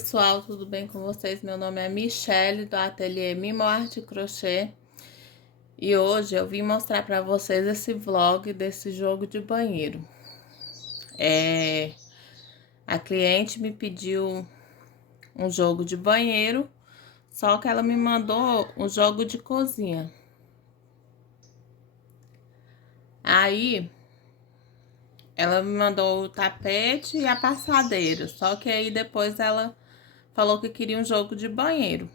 pessoal, tudo bem com vocês? Meu nome é Michele, do ateliê Mimo Arte Crochê. E hoje eu vim mostrar para vocês esse vlog desse jogo de banheiro. A cliente me pediu um jogo de banheiro, só que ela me mandou um jogo de cozinha. Aí, ela me mandou o tapete e a passadeira, só que aí depois ela falou que queria um jogo de banheiro.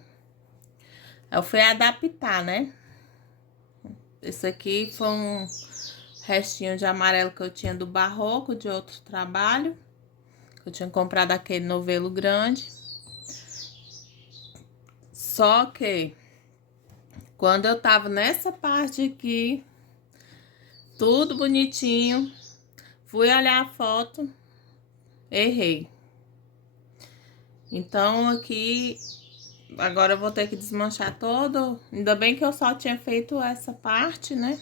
Eu fui adaptar, né? Esse aqui foi um restinho de amarelo que eu tinha do barroco, de outro trabalho. Eu tinha comprado aquele novelo grande. Só que, quando eu tava nessa parte aqui, tudo bonitinho, fui olhar a foto, errei. Então, aqui, agora eu vou ter que desmanchar todo. Ainda bem que eu só tinha feito essa parte, né?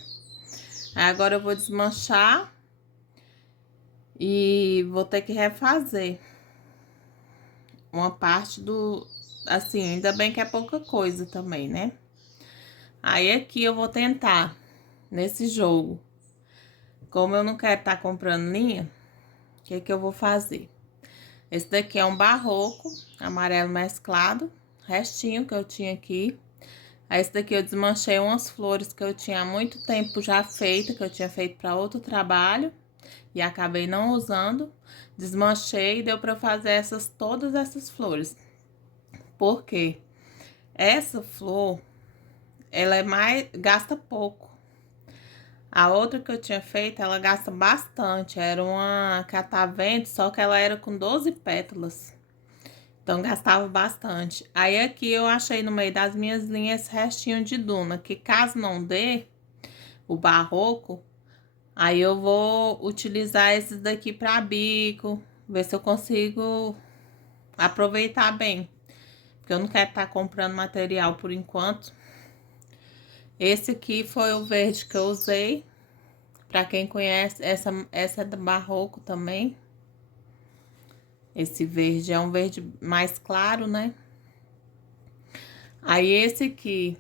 Agora eu vou desmanchar e vou ter que refazer uma parte do... Assim, ainda bem que é pouca coisa também, né? Aí aqui eu vou tentar, nesse jogo, como eu não quero estar comprando linha, o que que eu vou fazer? Esse daqui é um barroco, amarelo mesclado, restinho que eu tinha aqui. Aí esse daqui eu desmanchei umas flores que eu tinha há muito tempo já feita, que eu tinha feito para outro trabalho. E acabei não usando, desmanchei e deu para fazer todas essas flores. Por quê? Essa flor, ela gasta pouco. A outra que eu tinha feito, ela gasta bastante. Era uma catavento, só que ela era com 12 pétalas. Então, gastava bastante. Aí, aqui eu achei no meio das minhas linhas esse restinho de duna, que caso não dê o barroco, aí eu vou utilizar esses daqui para bico, ver se eu consigo aproveitar bem. Porque eu não quero estar comprando material por enquanto. Esse aqui foi o verde que eu usei. Para quem conhece, essa é do barroco também. Esse verde é um verde mais claro, né? Aí esse aqui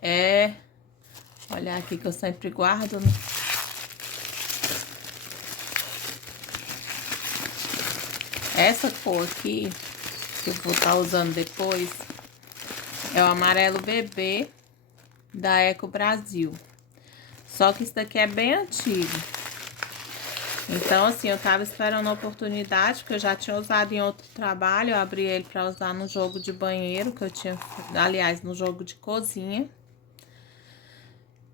é... Olha aqui que eu sempre guardo, né? Essa cor aqui, que eu vou estar usando depois, é o amarelo bebê da Eco Brasil. Só que isso daqui é bem antigo. Então, assim, eu tava esperando a oportunidade, porque eu já tinha usado em outro trabalho. Eu abri ele pra usar no jogo de banheiro, que eu tinha... Aliás, no jogo de cozinha,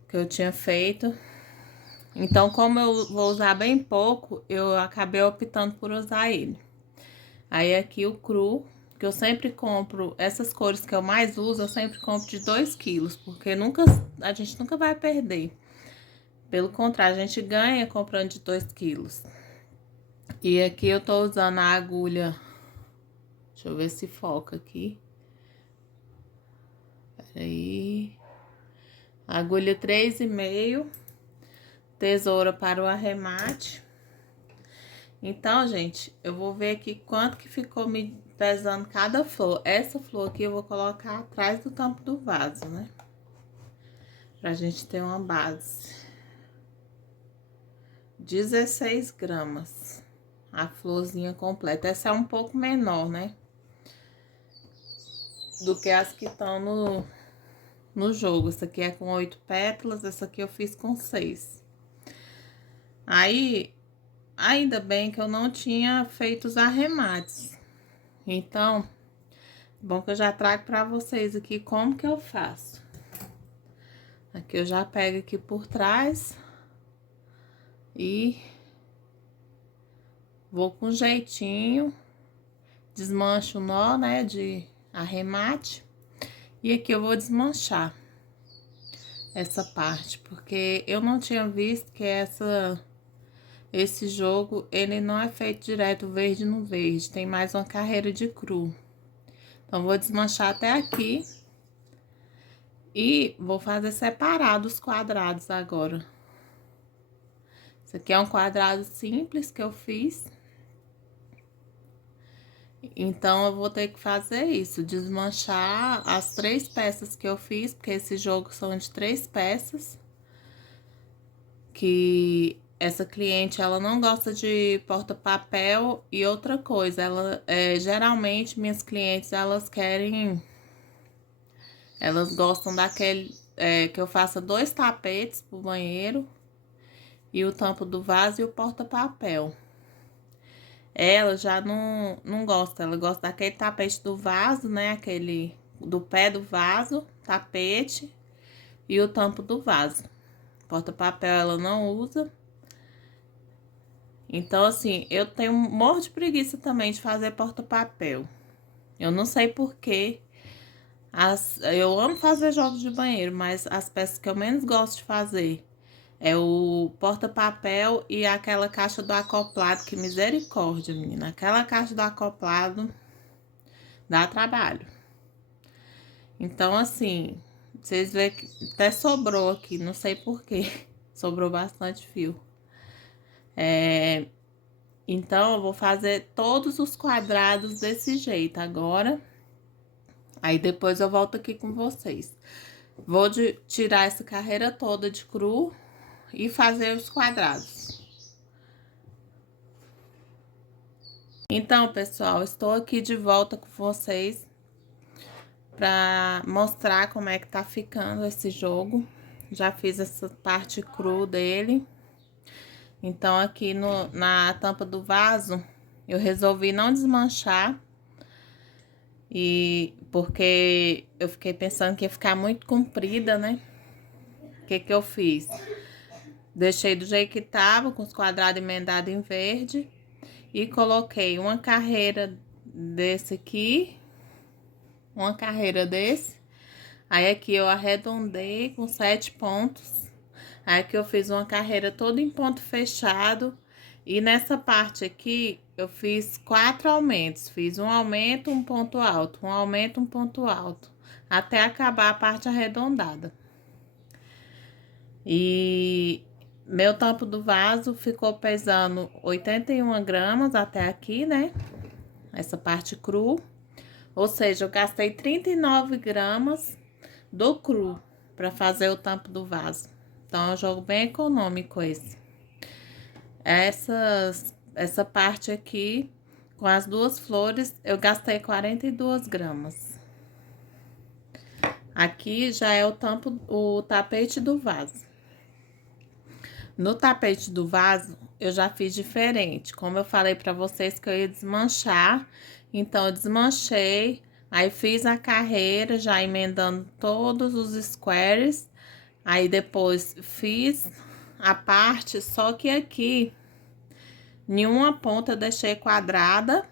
que eu tinha feito. Então, como eu vou usar bem pouco, eu acabei optando por usar ele. Aí, aqui o cru, que eu sempre compro, essas cores que eu mais uso, eu sempre compro de 2 quilos, porque a gente nunca vai perder. Pelo contrário, a gente ganha comprando de 2 quilos. E aqui eu tô usando a agulha, deixa eu ver se foca aqui. Peraí. Agulha 3,5, tesoura para o arremate. Então, gente, eu vou ver aqui quanto que ficou me pesando cada flor. Essa flor aqui eu vou colocar atrás do tampo do vaso, né? Pra gente ter uma base. 16 gramas. A florzinha completa. Essa é um pouco menor, né? Do que as que estão no jogo. Essa aqui é com 8 pétalas, essa aqui eu fiz com 6. Aí, ainda bem que eu não tinha feito os arremates. Então, bom que eu já trago pra vocês aqui como que eu faço. Aqui eu já pego aqui por trás e vou com jeitinho, desmancho o nó, né, de arremate. E aqui eu vou desmanchar essa parte, porque eu não tinha visto que esse jogo, ele não é feito direto verde no verde, tem mais uma carreira de cru. Então, vou desmanchar até aqui e vou fazer separado os quadrados agora. Esse aqui é um quadrado simples que eu fiz. Então, eu vou ter que fazer isso, desmanchar as 3 peças que eu fiz, porque esse jogo são de 3 peças. Que essa cliente, ela não gosta de porta-papel e outra coisa, geralmente minhas clientes, elas gostam daquele, que eu faça 2 tapetes pro banheiro e o tampo do vaso e o porta-papel. Ela já não gosta, ela gosta daquele tapete do vaso, né, aquele do pé do vaso, tapete e o tampo do vaso. Porta-papel ela não usa. Então, assim, eu tenho um morro de preguiça também de fazer porta-papel. Eu não sei porquê. Eu amo fazer jogos de banheiro, mas as peças que eu menos gosto de fazer é o porta-papel e aquela caixa do acoplado, que misericórdia, menina. Aquela caixa do acoplado dá trabalho. Então, assim, vocês veem que até sobrou aqui, não sei porquê. Sobrou bastante fio. Então, eu vou fazer todos os quadrados desse jeito agora. Aí, depois eu volto aqui com vocês. Vou tirar essa carreira toda de cru e fazer os quadrados. Então, pessoal, estou aqui de volta com vocês para mostrar como é que tá ficando esse jogo. Já fiz essa parte cru dele. Então, aqui na tampa do vaso, eu resolvi não desmanchar. E porque eu fiquei pensando que ia ficar muito comprida, né? O que que eu fiz? Deixei do jeito que tava, com os quadrados emendados em verde. E coloquei uma carreira desse aqui. Uma carreira desse. Aí aqui eu arredondei com 7 pontos. Aí aqui eu fiz uma carreira toda em ponto fechado. E nessa parte aqui, eu fiz 4 aumentos. Fiz um aumento, um ponto alto, um aumento, um ponto alto. Até acabar a parte arredondada. E meu tampo do vaso ficou pesando 81 gramas até aqui, né? Essa parte cru. Ou seja, eu gastei 39 gramas do cru para fazer o tampo do vaso. Então, é um jogo bem econômico esse. Essa parte aqui, com as 2 flores, eu gastei 42 gramas. Aqui já é o tapete do vaso. No tapete do vaso, eu já fiz diferente. Como eu falei pra vocês que eu ia desmanchar, então eu desmanchei, aí fiz a carreira, já emendando todos os squares. Aí depois fiz a parte, só que aqui, em uma ponta eu deixei quadrada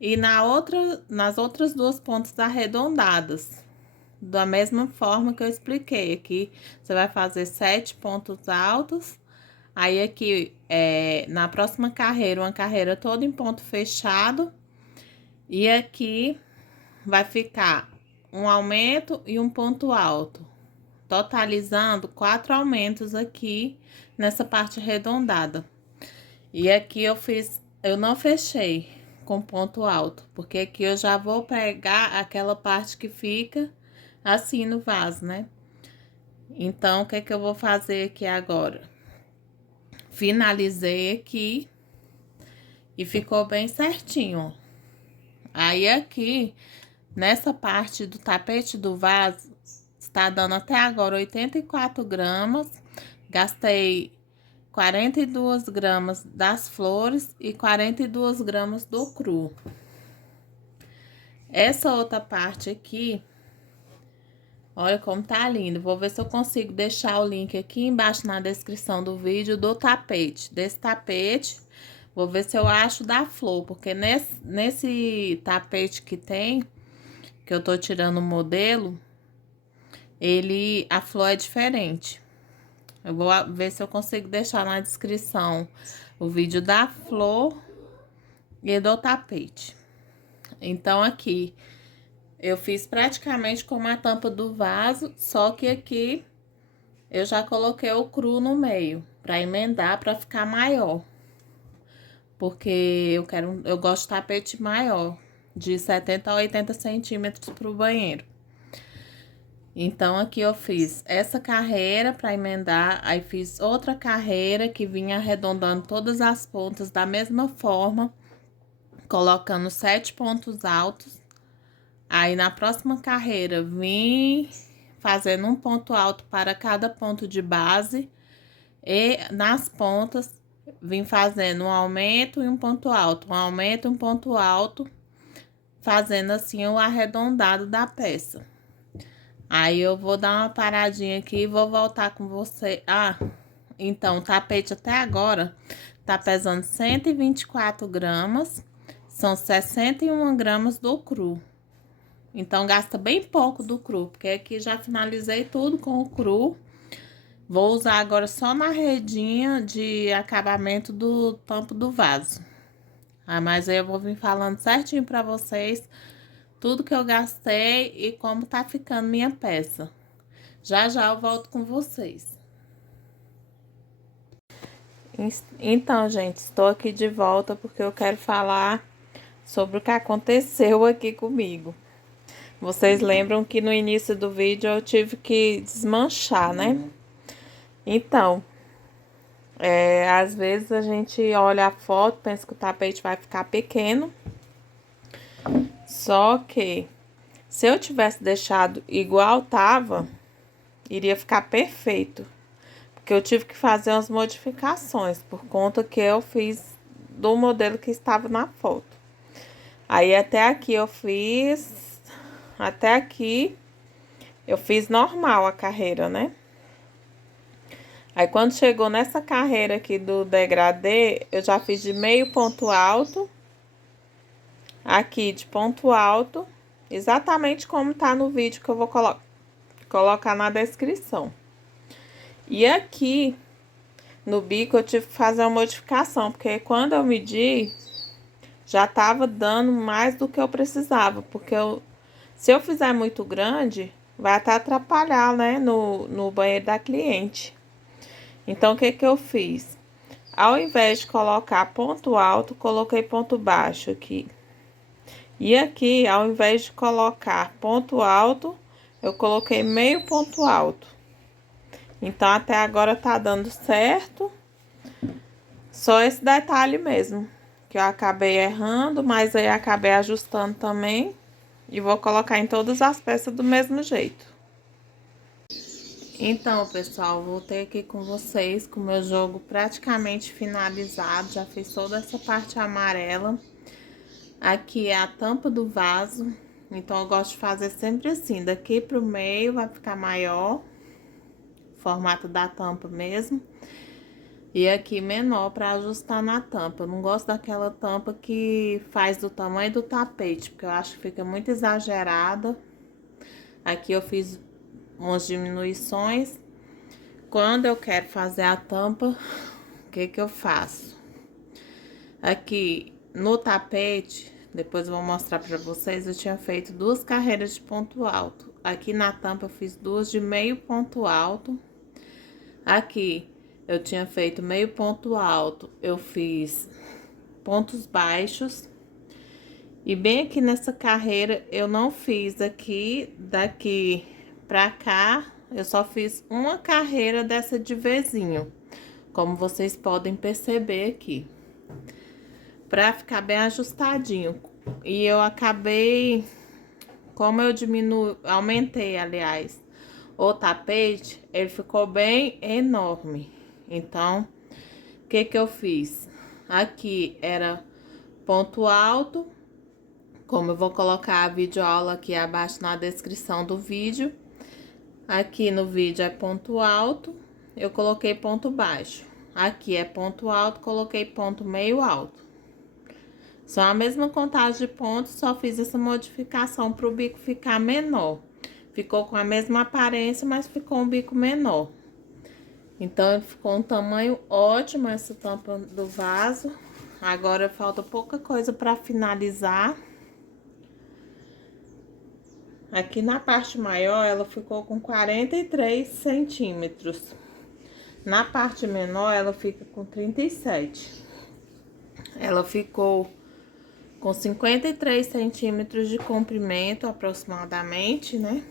e nas outras 2 pontas arredondadas. Da mesma forma que eu expliquei aqui, você vai fazer 7 pontos altos. Aí, aqui, na próxima carreira, uma carreira toda em ponto fechado. E aqui vai ficar um aumento e um ponto alto. Totalizando 4 aumentos aqui nessa parte arredondada. E aqui eu não fechei com ponto alto, porque aqui eu já vou pegar aquela parte que fica assim no vaso, né? Então, o que que eu vou fazer aqui agora? Finalizei aqui e ficou bem certinho. Aí, aqui, nessa parte do tapete do vaso, está dando até agora 84 gramas. Gastei 42 gramas das flores e 42 gramas do cru. Essa outra parte aqui, olha como tá lindo. Vou ver se eu consigo deixar o link aqui embaixo na descrição do vídeo do tapete. Desse tapete, vou ver se eu acho da flor, porque nesse tapete que tem, que eu tô tirando o modelo, a flor é diferente. Eu vou ver se eu consigo deixar na descrição o vídeo da flor e do tapete. Então, aqui, eu fiz praticamente como a tampa do vaso, só que aqui eu já coloquei o cru no meio, pra emendar, pra ficar maior. Porque eu gosto de tapete maior. de 70 a 80 centímetros pro banheiro. Então, aqui eu fiz essa carreira para emendar, aí fiz outra carreira que vinha arredondando todas as pontas da mesma forma, colocando 7 pontos altos. Aí, na próxima carreira, vim fazendo um ponto alto para cada ponto de base. E nas pontas, vim fazendo um aumento e um ponto alto, um aumento e um ponto alto, fazendo assim o arredondado da peça. Aí eu vou dar uma paradinha aqui e vou voltar com você. Ah, então o tapete até agora tá pesando 124 gramas, são 61 gramas do cru. Então gasta bem pouco do cru, porque aqui já finalizei tudo com o cru. Vou usar agora só na redinha de acabamento do tampo do vaso. Ah, mas aí eu vou vir falando certinho pra vocês tudo que eu gastei e como tá ficando minha peça. Já já eu volto com vocês. Então, gente, estou aqui de volta porque eu quero falar sobre o que aconteceu aqui comigo. Vocês lembram que no início do vídeo eu tive que desmanchar, né? Então, às vezes a gente olha a foto, pensa que o tapete vai ficar pequeno. Só que se eu tivesse deixado igual tava, iria ficar perfeito. Porque eu tive que fazer umas modificações, por conta que eu fiz do modelo que estava na foto. Aí até aqui eu fiz normal a carreira, né? Aí quando chegou nessa carreira aqui do degradê, eu já fiz de meio ponto alto, aqui de ponto alto, exatamente como tá no vídeo que eu vou colocar na descrição. E aqui no bico eu tive que fazer uma modificação, porque quando eu medi, já tava dando mais do que eu precisava, porque se eu fizer muito grande, vai até atrapalhar, né, no banheiro da cliente. Então, o que que eu fiz? Ao invés de colocar ponto alto, coloquei ponto baixo aqui. E aqui, ao invés de colocar ponto alto, eu coloquei meio ponto alto. Então, até agora tá dando certo. Só esse detalhe mesmo, que eu acabei errando, mas aí acabei ajustando também. E vou colocar em todas as peças do mesmo jeito. Então, pessoal, voltei aqui com vocês, com o meu jogo praticamente finalizado. Já fiz toda essa parte amarela. Aqui é a tampa do vaso. Então, eu gosto de fazer sempre assim, daqui pro meio vai ficar maior. Formato da tampa mesmo. E aqui menor para ajustar na tampa. Eu não gosto daquela tampa que faz do tamanho do tapete, porque eu acho que fica muito exagerada. Aqui eu fiz umas diminuições. Quando eu quero fazer a tampa, o que que eu faço? Aqui no tapete, depois eu vou mostrar pra vocês, eu tinha feito 2 carreiras de ponto alto. Aqui na tampa eu fiz 2 de meio ponto alto. Aqui eu tinha feito meio ponto alto, eu fiz pontos baixos. E bem aqui nessa carreira eu não fiz aqui, daqui pra cá, eu só fiz uma carreira dessa de vezinho, como vocês podem perceber aqui. Pra ficar bem ajustadinho. E eu acabei, como eu aumentei, aliás, o tapete, ele ficou bem enorme. Então, o que que eu fiz? Aqui era ponto alto, como eu vou colocar a videoaula aqui abaixo na descrição do vídeo. Aqui no vídeo é ponto alto, eu coloquei ponto baixo. Aqui é ponto alto, coloquei ponto meio alto. Só a mesma contagem de pontos, só fiz essa modificação para o bico ficar menor. Ficou com a mesma aparência, mas ficou um bico menor. Então, ficou um tamanho ótimo essa tampa do vaso. Agora, falta pouca coisa para finalizar. Aqui na parte maior, ela ficou com 43 centímetros. Na parte menor, ela fica com 37. Ela ficou com 53 centímetros de comprimento aproximadamente, né?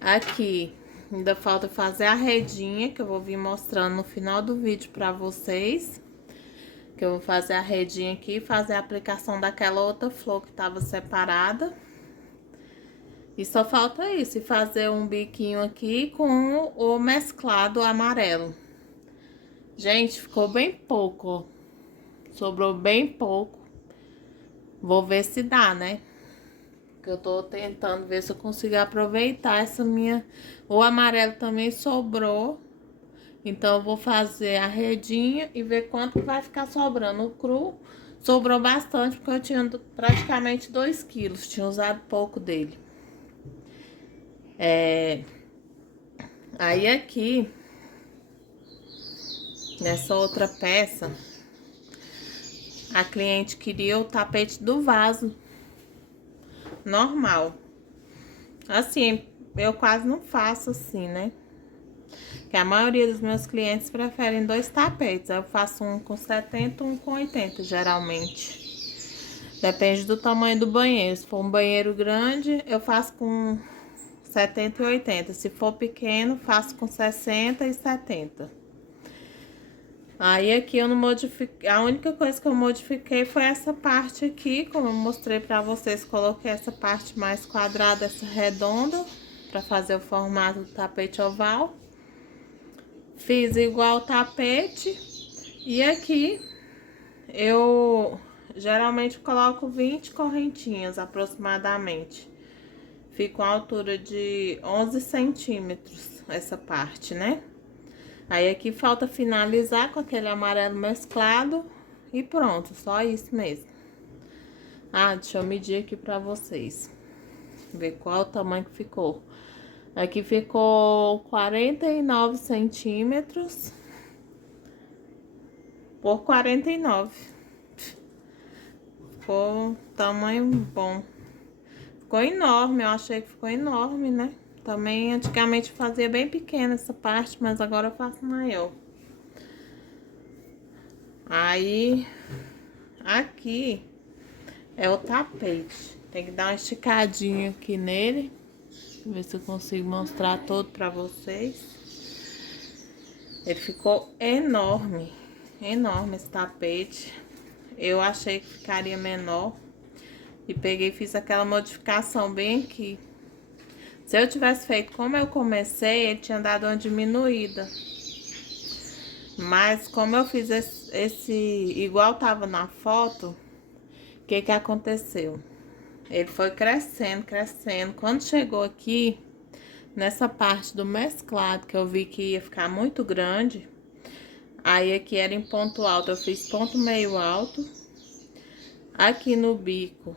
Aqui ainda falta fazer a redinha, que eu vou vir mostrando no final do vídeo pra vocês. Que eu vou fazer a redinha aqui, fazer a aplicação daquela outra flor que tava separada. E só falta isso, e fazer um biquinho aqui com o mesclado amarelo. Gente, ficou bem pouco, ó. Sobrou bem pouco. Vou ver se dá, né? Porque eu tô tentando ver se eu consigo aproveitar essa minha... O amarelo também sobrou. Então, eu vou fazer a redinha e ver quanto vai ficar sobrando. O cru sobrou bastante, porque eu tinha praticamente 2 quilos. Tinha usado pouco dele. Aí aqui, nessa outra peça, a cliente queria o tapete do vaso normal. Assim, eu quase não faço assim, né? Que a maioria dos meus clientes preferem 2 tapetes. Eu faço um com 70 e um com 80, geralmente. Depende do tamanho do banheiro. Se for um banheiro grande, eu faço com 70 e 80. Se for pequeno, faço com 60 e 70. Aí aqui eu não modifiquei, a única coisa que eu modifiquei foi essa parte aqui, como eu mostrei pra vocês, coloquei essa parte mais quadrada, essa redonda, pra fazer o formato do tapete oval. Fiz igual o tapete, e aqui eu geralmente coloco 20 correntinhas aproximadamente. Fica a altura de 11 centímetros essa parte, né? Aí aqui falta finalizar com aquele amarelo mesclado e pronto, só isso mesmo. Ah, deixa eu medir aqui pra vocês, ver qual o tamanho que ficou. Aqui ficou 49 centímetros por 49. Ficou um tamanho bom. Ficou enorme, eu achei que ficou enorme, né? Também antigamente eu fazia bem pequena essa parte, mas agora eu faço maior. Aí, aqui é o tapete. Tem que dar uma esticadinha aqui nele. Deixa eu ver se eu consigo mostrar todo pra vocês. Ele ficou enorme. Enorme esse tapete. Eu achei que ficaria menor. E peguei e fiz aquela modificação bem aqui. Se eu tivesse feito como eu comecei, ele tinha dado uma diminuída. Mas como eu fiz esse igual tava na foto, o que que aconteceu? Ele foi crescendo, crescendo. Quando chegou aqui, nessa parte do mesclado, que eu vi que ia ficar muito grande, aí aqui era em ponto alto, eu fiz ponto meio alto. Aqui no bico,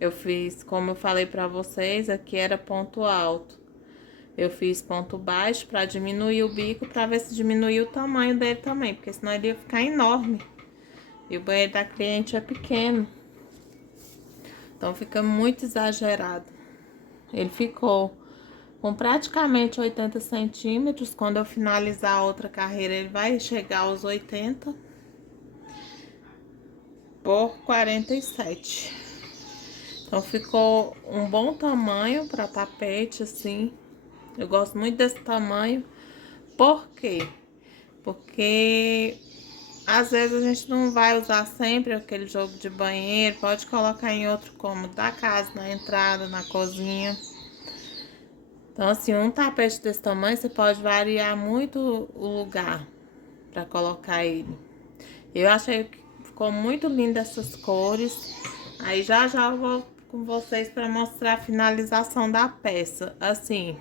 eu fiz, como eu falei pra vocês, aqui era ponto alto. Eu fiz ponto baixo pra diminuir o bico, pra ver se diminuía o tamanho dele também, porque senão ele ia ficar enorme. E o banheiro da cliente é pequeno. Então fica muito exagerado. Ele ficou com praticamente 80 centímetros. Quando eu finalizar a outra carreira, ele vai chegar aos 80 por 47. Então ficou um bom tamanho para tapete, assim. Eu gosto muito desse tamanho. Por quê? Porque às vezes a gente não vai usar sempre aquele jogo de banheiro. Pode colocar em outro cômodo da casa, na entrada, na cozinha. Então, assim, um tapete desse tamanho, você pode variar muito o lugar pra colocar ele. Eu achei que ficou muito lindo essas cores. Aí já eu vou com vocês pra mostrar a finalização da peça. Assim,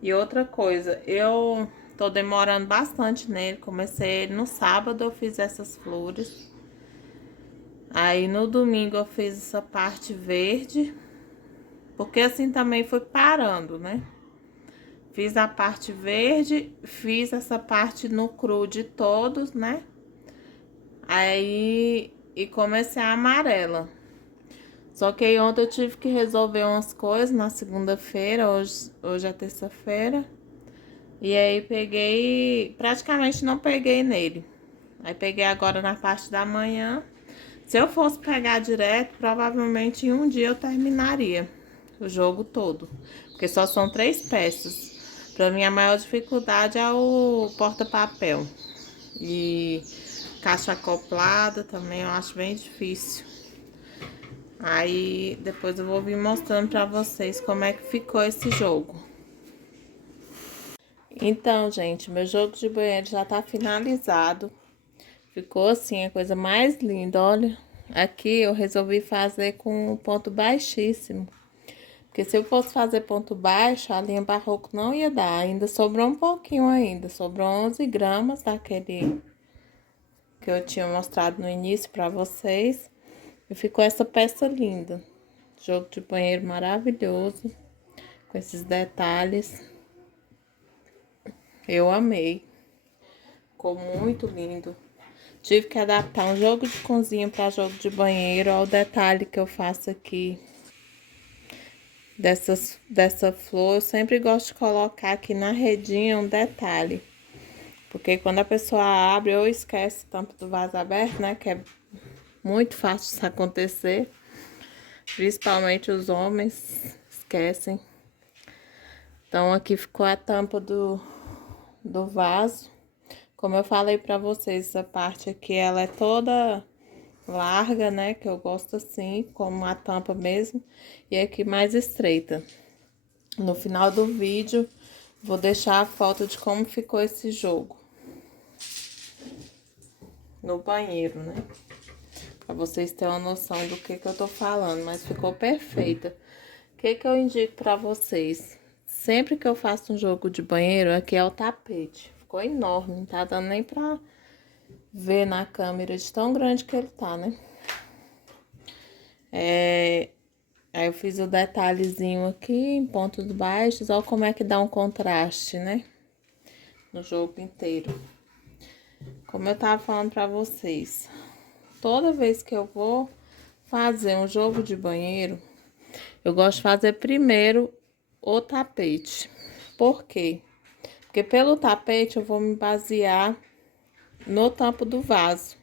e outra coisa, eu tô demorando bastante nele. Comecei ele no sábado, eu fiz essas flores. Aí no domingo eu fiz essa parte verde. Porque assim também foi parando, né? Fiz a parte verde, fiz essa parte no cru de todos, né? Aí, e comecei a amarela. Só que aí ontem eu tive que resolver umas coisas na segunda-feira, hoje é terça-feira. E aí praticamente não peguei nele. Aí peguei agora na parte da manhã. Se eu fosse pegar direto, provavelmente em um dia eu terminaria o jogo todo. Porque só são 3 peças. Pra mim, a maior dificuldade é o porta-papel. E caixa acoplada também eu acho bem difícil. Aí, depois eu vou vir mostrando pra vocês como é que ficou esse jogo. Então, gente, meu jogo de banheiro já tá finalizado. Ficou assim, a coisa mais linda, olha. Aqui eu resolvi fazer com ponto baixíssimo. Porque se eu fosse fazer ponto baixo, a linha barroco não ia dar. Ainda sobrou um pouquinho ainda. Sobrou 11 gramas daquele que eu tinha mostrado no início pra vocês. E ficou essa peça linda. Jogo de banheiro maravilhoso. Com esses detalhes. Eu amei. Ficou muito lindo. Tive que adaptar um jogo de cozinha para jogo de banheiro. Olha o detalhe que eu faço aqui. Dessa flor, eu sempre gosto de colocar aqui na redinha um detalhe. Porque quando a pessoa abre ou esquece a tampa do vaso aberto, né? Que é muito fácil isso acontecer. Principalmente os homens esquecem. Então, aqui ficou a tampa do vaso. Como eu falei pra vocês, essa parte aqui, ela é toda larga, né? Que eu gosto assim, como a tampa mesmo. E aqui mais estreita. No final do vídeo, vou deixar a foto de como ficou esse jogo. No banheiro, né? Pra vocês terem uma noção do que eu tô falando. Mas ficou perfeita. O que eu indico pra vocês? Sempre que eu faço um jogo de banheiro, aqui é o tapete. Ficou enorme, não tá dando nem pra ver na câmera de tão grande que ele tá, né? Aí eu fiz o detalhezinho aqui em pontos baixos. Olha como é que dá um contraste, né? No jogo inteiro. Como eu tava falando pra vocês, toda vez que eu vou fazer um jogo de banheiro, eu gosto de fazer primeiro o tapete. Por quê? Porque pelo tapete eu vou me basear no tampo do vaso.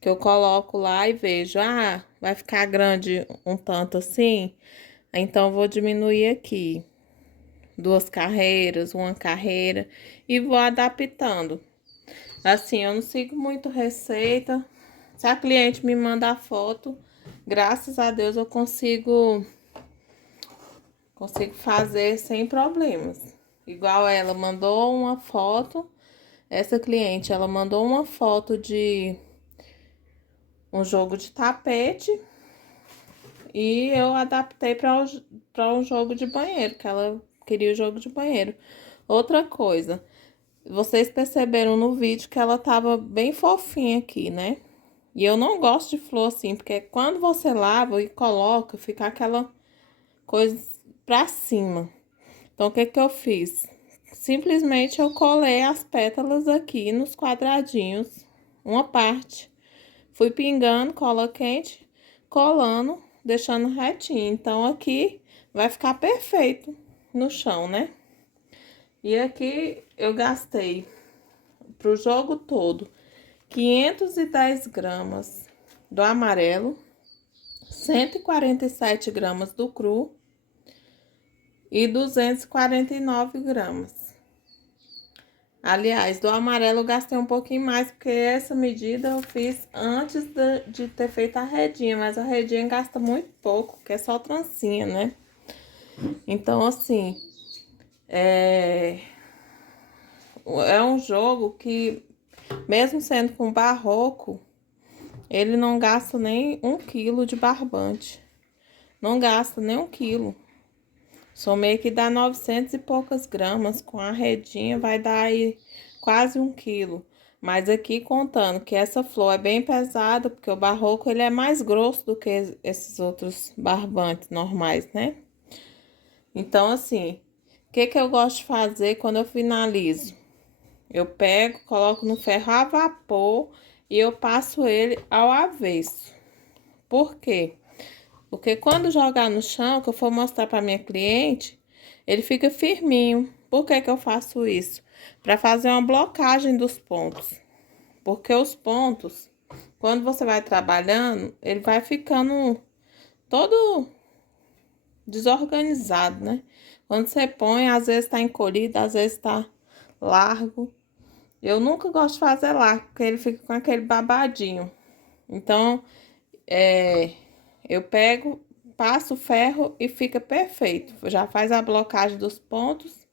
Que eu coloco lá e vejo, ah, vai ficar grande um tanto assim, então eu vou diminuir aqui 2 carreiras, 1 carreira e vou adaptando. Assim, eu não sigo muito receita. Se a cliente me manda a foto, graças a Deus eu consigo fazer sem problemas. Igual ela mandou uma foto, essa cliente, ela mandou uma foto de um jogo de tapete e eu adaptei para um jogo de banheiro, que ela queria o jogo de banheiro. Outra coisa, vocês perceberam no vídeo que ela tava bem fofinha aqui, né? E eu não gosto de flor assim, porque quando você lava e coloca, fica aquela coisa pra cima. Então, o que eu fiz? Simplesmente eu colei as pétalas aqui nos quadradinhos, uma parte. Fui pingando cola quente, colando, deixando retinho. Então, aqui vai ficar perfeito no chão, né? E aqui eu gastei pro jogo todo 510 gramas do amarelo, 147 gramas do cru e 249 gramas. Aliás, do amarelo eu gastei um pouquinho mais, porque essa medida eu fiz antes de ter feito a redinha, mas a redinha gasta muito pouco, porque é só trancinha, né? Então, assim, é um jogo que, mesmo sendo com barroco, ele não gasta nem 1 quilo de barbante. Não gasta nem 1 quilo. Somei que dá 900 e poucas gramas. Com a redinha vai dar aí quase 1 quilo. Mas aqui contando que essa flor é bem pesada, porque o barroco ele é mais grosso do que esses outros barbantes normais, né? Então, assim, o que eu gosto de fazer quando eu finalizo? Eu pego, coloco no ferro a vapor e eu passo ele ao avesso. Por quê? Porque quando jogar no chão, que eu for mostrar para minha cliente, ele fica firminho. Por que eu faço isso? Para fazer uma blocagem dos pontos. Porque os pontos, quando você vai trabalhando, ele vai ficando todo desorganizado, né? Quando você põe, às vezes tá encolhido, às vezes tá largo. Eu nunca gosto de fazer largo, porque ele fica com aquele babadinho. Então, eu pego, passo o ferro e fica perfeito. Já faz a blocagem dos pontos.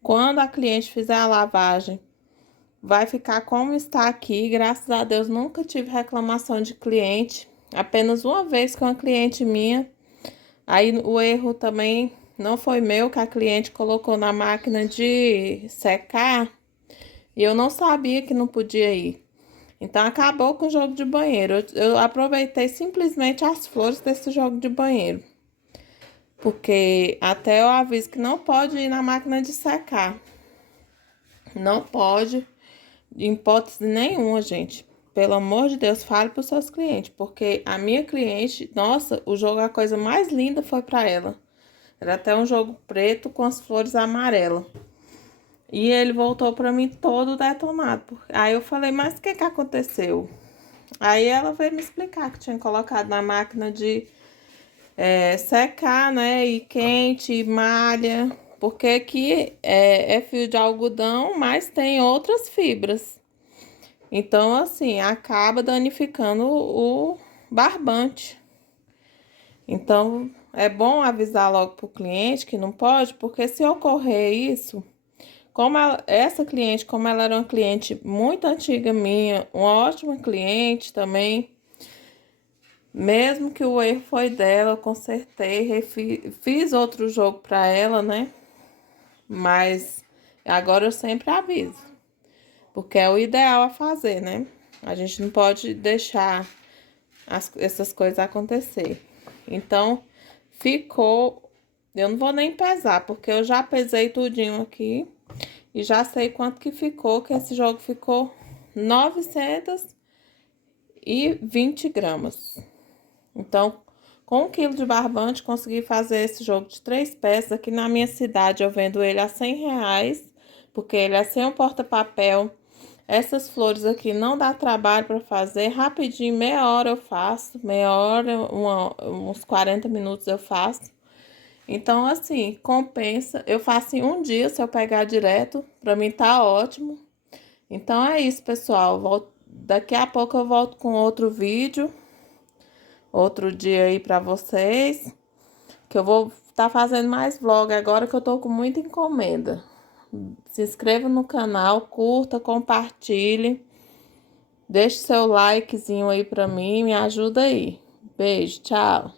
Quando a cliente fizer a lavagem, vai ficar como está aqui. Graças a Deus, nunca tive reclamação de cliente. Apenas uma vez com a cliente minha. Aí o erro também não foi meu, que a cliente colocou na máquina de secar e eu não sabia que não podia ir. Então acabou com o jogo de banheiro. Eu aproveitei simplesmente as flores desse jogo de banheiro. Porque até eu aviso que não pode ir na máquina de secar. Não pode, em hipótese nenhuma, gente. Pelo amor de Deus, fale para os seus clientes. Porque a minha cliente, nossa, o jogo, a coisa mais linda foi para ela. Era até um jogo preto com as flores amarelas. E ele voltou para mim todo detonado. Aí eu falei, mas o que que aconteceu? Aí ela veio me explicar que tinha colocado na máquina de secar, né? E quente, e malha. Porque aqui é fio de algodão, mas tem outras fibras. Então, assim, acaba danificando o barbante. Então, é bom avisar logo pro cliente que não pode, porque se ocorrer isso, essa cliente, como ela era uma cliente muito antiga minha, uma ótima cliente também, mesmo que o erro foi dela, eu consertei, fiz outro jogo para ela, né? Mas agora eu sempre aviso, porque é o ideal a fazer, né? A gente não pode deixar essas coisas acontecer. Então, ficou. Eu não vou nem pesar, porque eu já pesei tudinho aqui e já sei quanto que ficou, que esse jogo ficou 920 gramas. Então, com 1 quilo de barbante, consegui fazer esse jogo de 3 peças. Aqui na minha cidade, eu vendo ele a R$ 100, porque ele é sem um porta-papel. Essas flores aqui não dá trabalho para fazer, rapidinho, meia hora eu faço, meia hora, uns 40 minutos eu faço. Então, assim, compensa. Eu faço em um dia, se eu pegar direto, para mim tá ótimo. Então é isso, pessoal. Daqui a pouco eu volto com outro vídeo, outro dia aí para vocês, que eu vou estar fazendo mais vlog agora que eu tô com muita encomenda. Se inscreva no canal, curta, compartilhe. Deixe seu likezinho aí pra mim, me ajuda aí. Beijo, tchau.